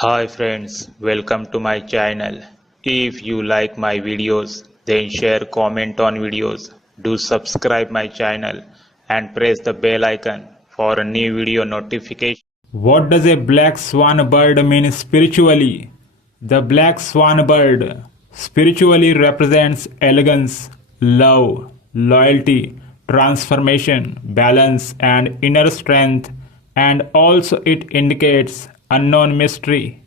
Hi friends, welcome to my channel. If you like my videos, then share, comment on videos. Do subscribe my channel and press the bell icon for a new video notification. What does a black swan bird mean spiritually? The black swan bird spiritually represents elegance, love, loyalty, transformation, balance, and inner strength, and also it indicates unknown mystery.